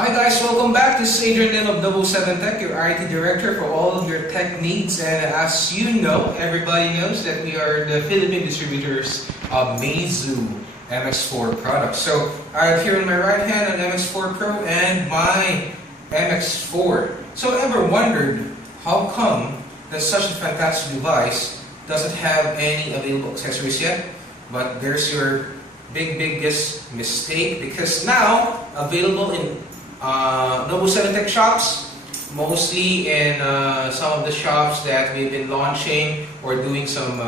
Hi guys, welcome back. This is Adrian of 77 Tech, your IT director for all of your tech needs. And as you know, everybody knows that we are the Philippine distributors of Meizu MX4 products. So I have here on my right hand an MX4 Pro and my MX4. So ever wondered how come that such a fantastic device doesn't have any available accessories yet? But there's your biggest mistake, because now available in Nobu 7 Tech shops, mostly in some of the shops that we've been launching or doing some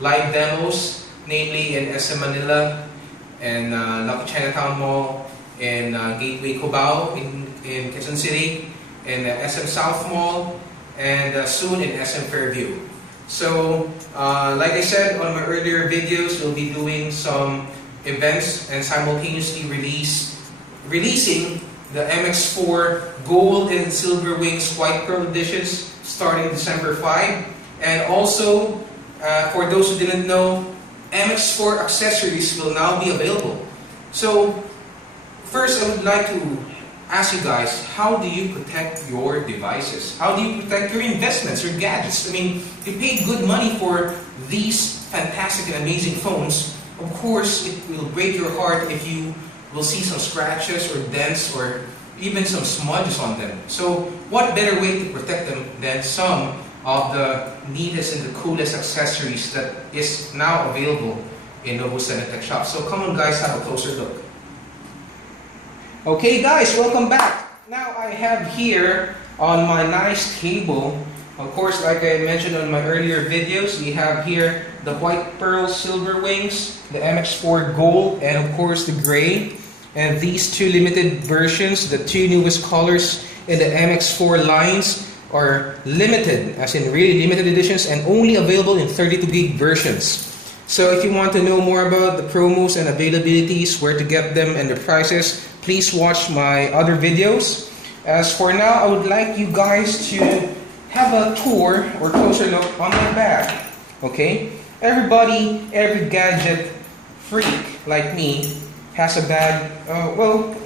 live demos, namely in SM Manila and Lucky Chinatown Mall, in Gateway Cubao in Quezon City, in SM South Mall, and soon in SM Fairview. So, like I said on my earlier videos, we'll be doing some events and simultaneously releasing the MX4 Gold and Silver Wings White Pearl editions starting December 5. And also, for those who didn't know, MX4 accessories will now be available. So, first I would like to ask you guys, how do you protect your devices? How do you protect your investments, your gadgets? I mean, you paid good money for these fantastic and amazing phones. Of course, it will break your heart if you will see some scratches or dents or even some smudges on them. So what better way to protect them than some of the neatest and the coolest accessories that is now available in Nobu 7 Tech Shop. So come on guys, have a closer look. Okay guys, welcome back. Now I have here on my nice table, of course, like I mentioned on my earlier videos, we have here the White Pearl Silver Wings, the MX4 Gold, and of course the Gray. And these two limited versions, the two newest colors in the MX4 lines, are limited, as in really limited editions, and only available in 32 gig versions. So if you want to know more about the promos and availabilities, where to get them, and the prices, please watch my other videos. As for now, I would like you guys to have a tour or closer look on my bag. Okay? Everybody, every gadget freak like me has a bag, well,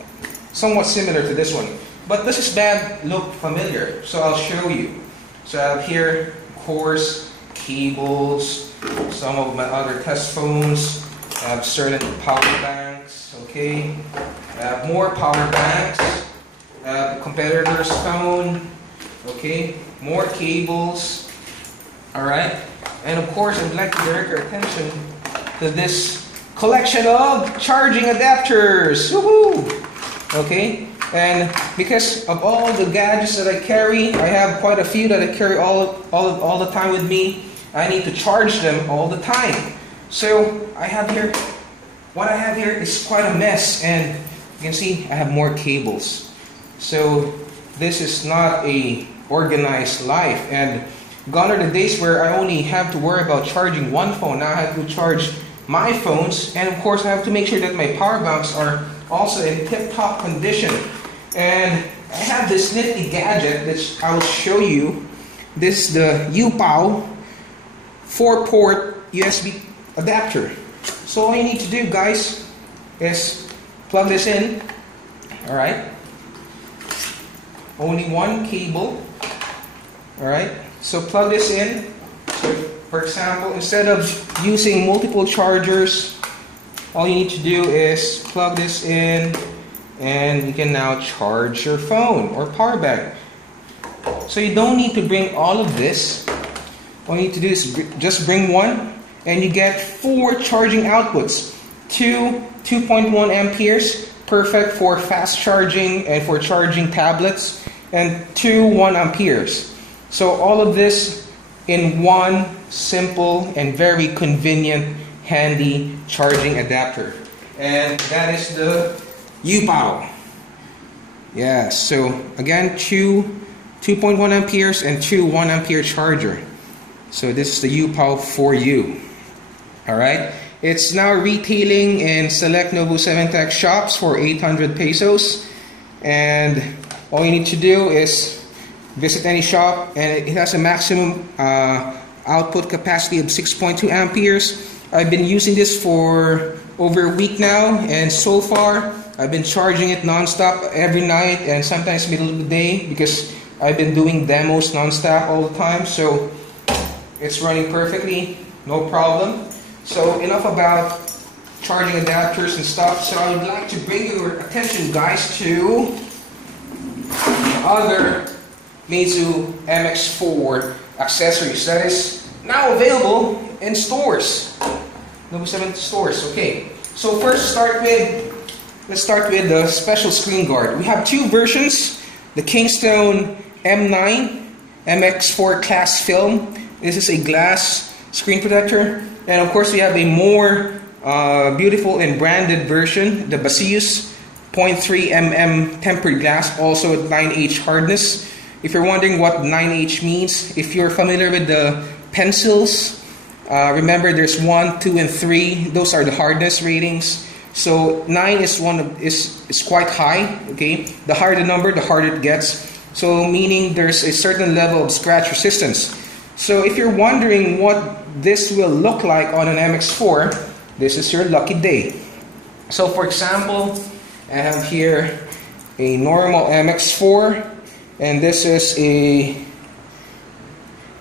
somewhat similar to this one. But does this bag look familiar? So I'll show you. So I have here, of course, cables, some of my other test phones. I have certain power banks, okay? I have more power banks. I have a competitor's phone, okay? More cables, alright? And of course, I'd like to direct your attention to this collection of charging adapters. Woohoo! Okay? And because of all the gadgets that I carry, I have quite a few that I carry all the time with me. I need to charge them all the time. So I have here, what I have here is quite a mess, and you can see I have more cables. So this is not a organized life, and gone are the days where I only have to worry about charging one phone. Now I have to charge my phones, and of course I have to make sure that my power banks are also in tip-top condition. And I have this nifty gadget that I will show you. This is the yoobao 4-port USB adapter. So all you need to do, guys, is plug this in. Alright, only one cable. Alright, so plug this in. So for example, instead of using multiple chargers, all you need to do is plug this in, and you can now charge your phone or power bank. So you don't need to bring all of this. All you need to do is just bring one, and you get 4 charging outputs. 2.1 amperes, perfect for fast charging and for charging tablets, and 1 amperes. So all of this in one simple and very convenient, handy charging adapter. And that is the yoobao. Yeah, so again, 2.1 amperes and 1 ampere charger. So this is the yoobao for you. Alright, it's now retailing in select Nobu 7 Tech shops for 800 pesos. And all you need to do is visit any shop, and it has a maximum output capacity of 6.2 amperes. I've been using this for over a week now, and so far I've been charging it non-stop every night and sometimes middle of the day because I've been doing demos non-stop all the time. So it's running perfectly, no problem. So enough about charging adapters and stuff. So I would like to bring your attention, guys, to other Meizu MX4 accessories that is now available in stores. Number 7 stores. Okay. So first, let's start with the special screen guard. We have two versions: the Kingston M9 MX4 class film. This is a glass screen protector, and of course we have a more beautiful and branded version, the Basius 0.3mm tempered glass, also at 9H hardness. If you're wondering what 9H means, if you're familiar with the pencils, remember there's 1, 2, and 3. Those are the hardness ratings. So 9 is quite high. Okay, the higher the number, the harder it gets. So meaning there's a certain level of scratch resistance. So if you're wondering what this will look like on an MX4, this is your lucky day. So for example, I have here a normal MX4, and this is a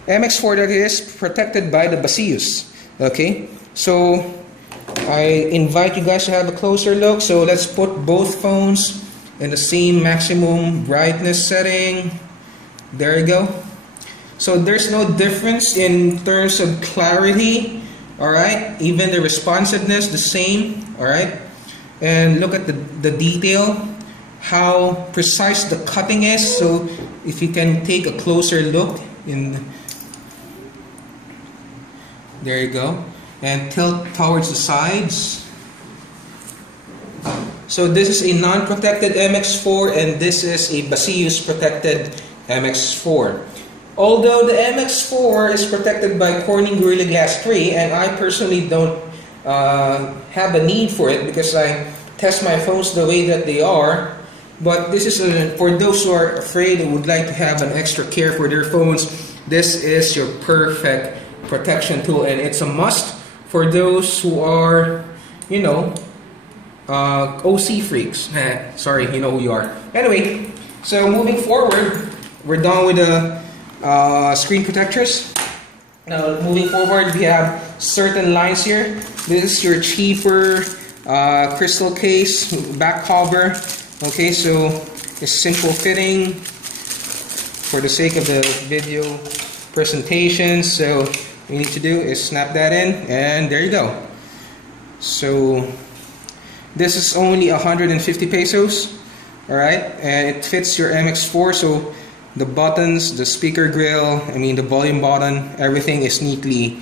MX4 that is protected by the Basius. Okay, so I invite you guys to have a closer look. So let's put both phones in the same maximum brightness setting. There you go. So there's no difference in terms of clarity, alright? Even the responsiveness, the same, alright? And look at the detail, how precise the cutting is. So if you can take a closer look, there you go. And tilt towards the sides. So this is a non-protected MX4 and this is a Basius protected MX4. Although the MX4 is protected by Corning Gorilla Glass 3, and I personally don't have a need for it because I test my phones the way that they are. But this is for those who are afraid and would like to have an extra care for their phones. This is your perfect protection tool, and it's a must for those who are, you know, OC freaks. Sorry, you know who you are. Anyway, so moving forward, we're done with the screen protectors. Now moving forward, we have certain lines here. This is your cheaper crystal case, back cover. Okay, so it's simple fitting for the sake of the video presentation. So what you need to do is snap that in, and there you go. So this is only 150 pesos, alright, and it fits your MX4. So the buttons, the speaker grill, the volume button, everything is neatly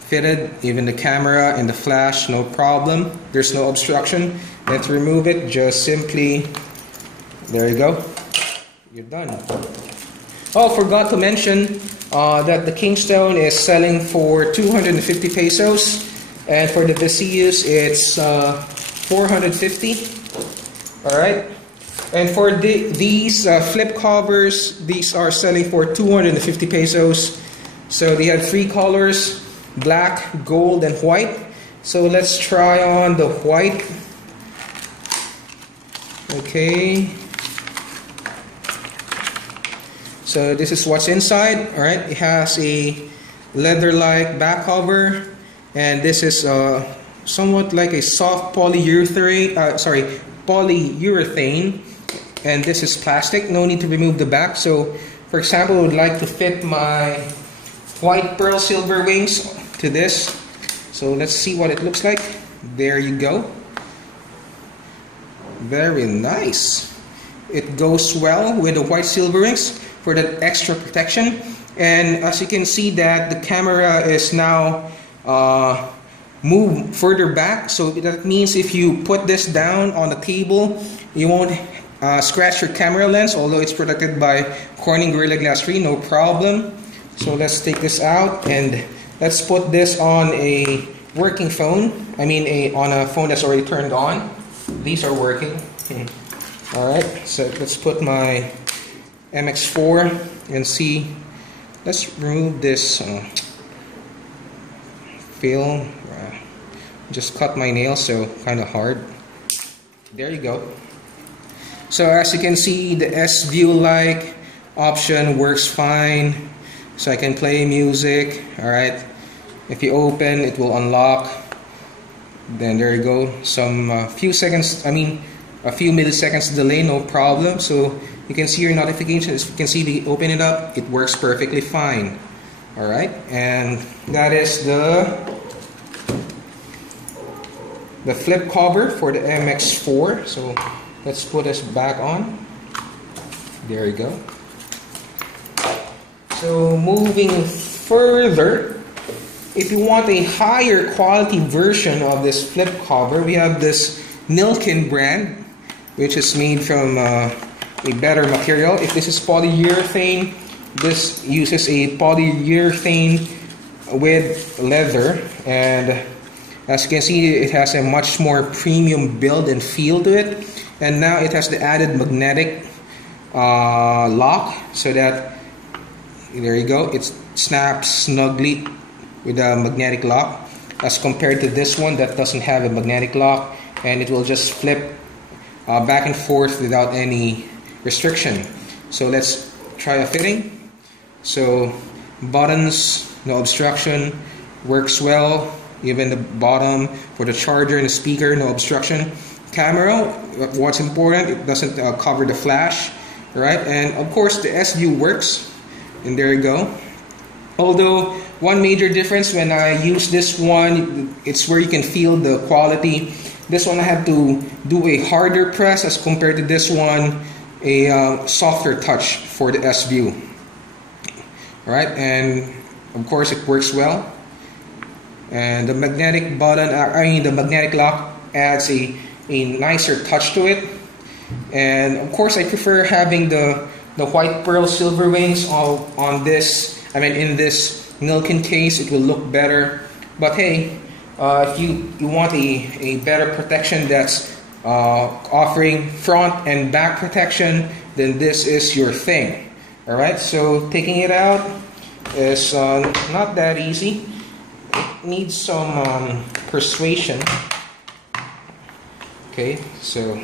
fitted, even the camera and the flash, no problem. There's no obstruction. Let's remove it, just simply, there you go, you're done. Oh, forgot to mention that the Kingston is selling for 250 pesos, and for the Basius it's 450, alright. And for these flip covers, these are selling for 250 pesos. So they have 3 colors: black, gold, and white. So let's try on the white. Okay. So this is what's inside. All right. It has a leather-like back cover, and this is somewhat like a soft polyurethane. Polyurethane. And this is plastic, no need to remove the back. So for example, I would like to fit my white pearl silver wings to this. So let's see what it looks like. There you go. Very nice. It goes well with the white silver wings for that extra protection. And as you can see that the camera is now moved further back. So that means if you put this down on the table, you won't scratch your camera lens, although it's protected by Corning Gorilla Glass 3, no problem. So let's take this out and let's put this on a working phone. On a phone that's already turned on. These are working. Alright, so let's put my MX4 and see. Let's remove this film. Just cut my nail, so kind of hard. There you go. So as you can see, the S-View like option works fine. So I can play music. Alright. If you open, it will unlock. Then there you go. Some few seconds, a few milliseconds delay, no problem. So you can see your notifications. You can see they open it up. It works perfectly fine. Alright. And that is the flip cover for the MX4. So let's put this back on. There you go. So moving further, if you want a higher quality version of this flip cover, we have this Nilkin brand, which is made from a better material. If this is polyurethane, this uses a polyurethane with leather, and as you can see, it has a much more premium build and feel to it. And now it has the added magnetic lock, so that, there you go, it snaps snugly with a magnetic lock, as compared to this one that doesn't have a magnetic lock, and it will just flip back and forth without any restriction. So let's try a fitting. So buttons, no obstruction, works well. Even the bottom for the charger and the speaker, no obstruction. Camera, what's important, it doesn't cover the flash, right? And of course the S-View works, and there you go. Although one major difference when I use this one, it's where you can feel the quality. This one I have to do a harder press as compared to this one, a softer touch for the S-View. Alright, and of course it works well. And the magnetic button, the magnetic lock adds a nicer touch to it. And of course I prefer having the white pearl silver wings on this, in this Nilkin case. It will look better. But hey, if you want a better protection that's offering front and back protection, then this is your thing. Alright, so taking it out is not that easy. It needs some persuasion. Okay, so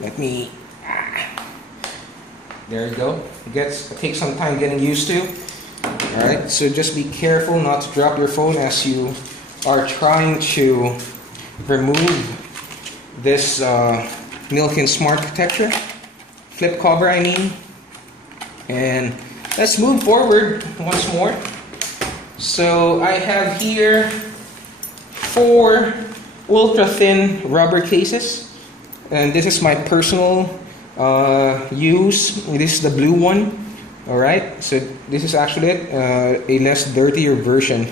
let me, there you go. It takes some time getting used to. Alright, so just be careful not to drop your phone as you are trying to remove this Nilkin Smart Protector flip cover, and let's move forward once more. So I have here 4 ultra thin rubber cases, and this is my personal use. This is the blue one. Alright, so this is actually a less dirtier version.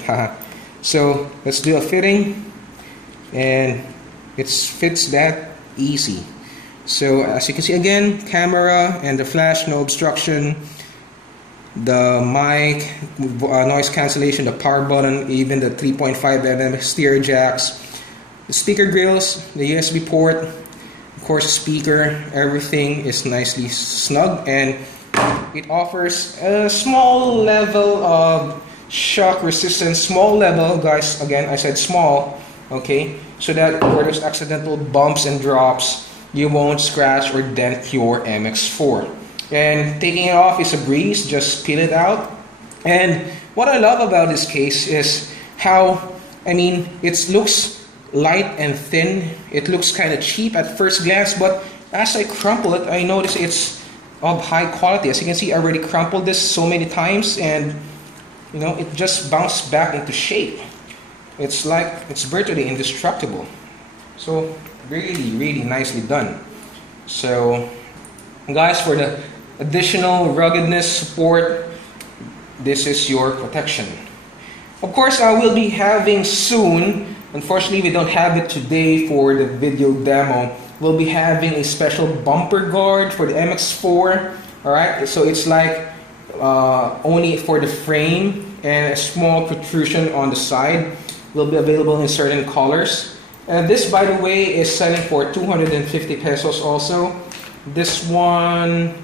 So let's do a fitting, and it fits that easy. So as you can see, again, camera and the flash, no obstruction. The mic, noise cancellation, the power button, even the 3.5mm stereo jacks, the speaker grills, the USB port, of course speaker, everything is nicely snug, and it offers a small level of shock resistance. Small level, guys, again I said small, okay, so that for those accidental bumps and drops, you won't scratch or dent your MX4. And taking it off is a breeze, just peel it out. And what I love about this case is how, it looks light and thin. It looks kind of cheap at first glance, but as I crumple it, I notice it's of high quality. As you can see, I already crumpled this so many times, and it just bounced back into shape. It's like it's virtually indestructible. So really, really nicely done. So guys, for the additional ruggedness support, this is your protection. Of course, I will be having soon, unfortunately we don't have it today for the video demo, we'll be having a special bumper guard for the MX4. Alright, so it's like only for the frame, and a small protrusion on the side will be available in certain colors. And this, by the way, is selling for 250 pesos also. This one,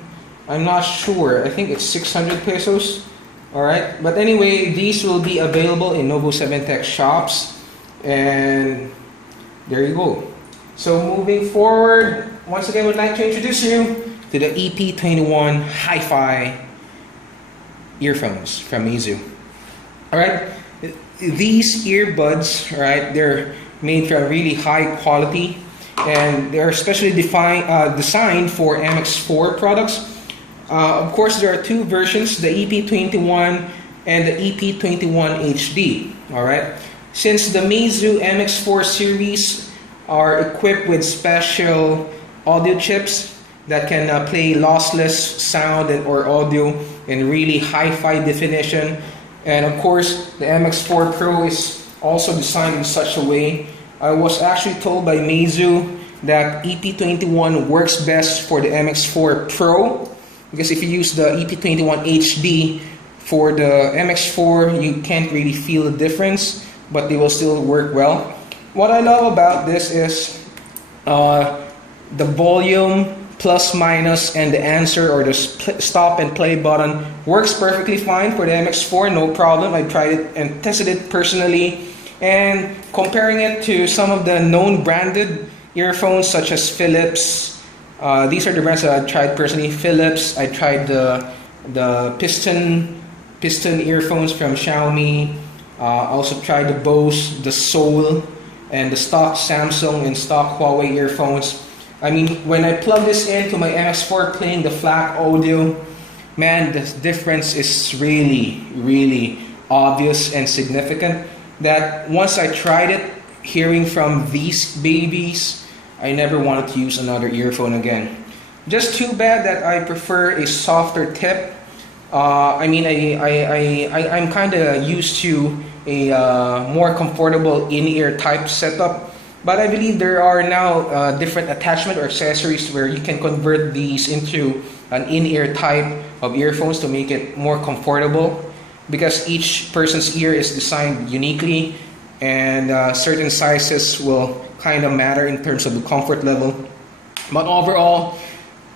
I'm not sure. I think it's 600 pesos. Alright, but anyway, these will be available in Novo 7 Tech shops. And there you go. So moving forward, once again, I would like to introduce you to the EP21 Hi-Fi earphones from Meizu. Alright, these earbuds, alright, they're made from really high quality and they're specially designed for MX4 products. Of course, there are two versions, the EP21 and the EP21 HD. Alright, since the Meizu MX4 series are equipped with special audio chips that can play lossless sound or audio in really hi-fi definition, and of course the MX4 Pro is also designed in such a way. I was actually told by Meizu that EP21 works best for the MX4 Pro, because if you use the EP21 HD for the MX4 you can't really feel the difference, but they will still work well. What I love about this is the volume, plus minus, and the answer or the stop and play button works perfectly fine for the MX4, no problem. I tried it and tested it personally, and comparing it to some of the known branded earphones such as Philips, these are the brands that I tried personally. Philips, I tried the piston earphones from Xiaomi, also tried the Bose, the Soul, and the stock Samsung and stock Huawei earphones. I mean, when I plug this into my MX4 playing the FLAC audio, man, the difference is really obvious and significant, that once I tried it, hearing from these babies, I never wanted to use another earphone again. Just too bad that I prefer a softer tip. I mean, I'm kind of used to a more comfortable in-ear type setup, but I believe there are now different attachment or accessories where you can convert these into an in-ear type of earphones to make it more comfortable, because each person's ear is designed uniquely, and certain sizes will kind of matter in terms of the comfort level. But overall,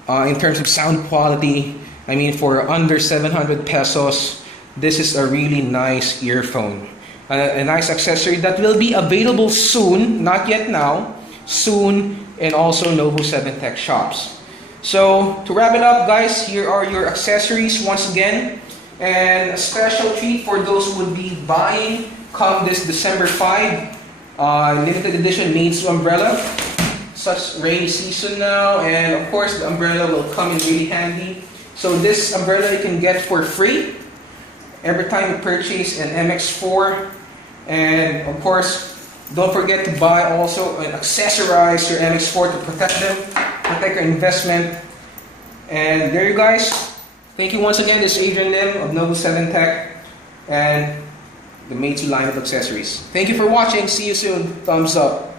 in terms of sound quality, I mean, for under 700 pesos, this is a really nice earphone. A nice accessory that will be available soon, not yet now, soon, and also Novo 7 Tech shops. So to wrap it up, guys, here are your accessories once again, and a special treat for those who would be buying come this December 5, limited edition Meizu umbrella. Such rainy season now, and of course the umbrella will come in really handy. So this umbrella you can get for free every time you purchase an MX4. And of course, don't forget to buy also and accessorize your MX4 to protect them, protect your investment. And there you guys. Thank you once again. This is Adrian Lim of Novo 7 Tech and the Meizu line of accessories. Thank you for watching. See you soon. Thumbs up.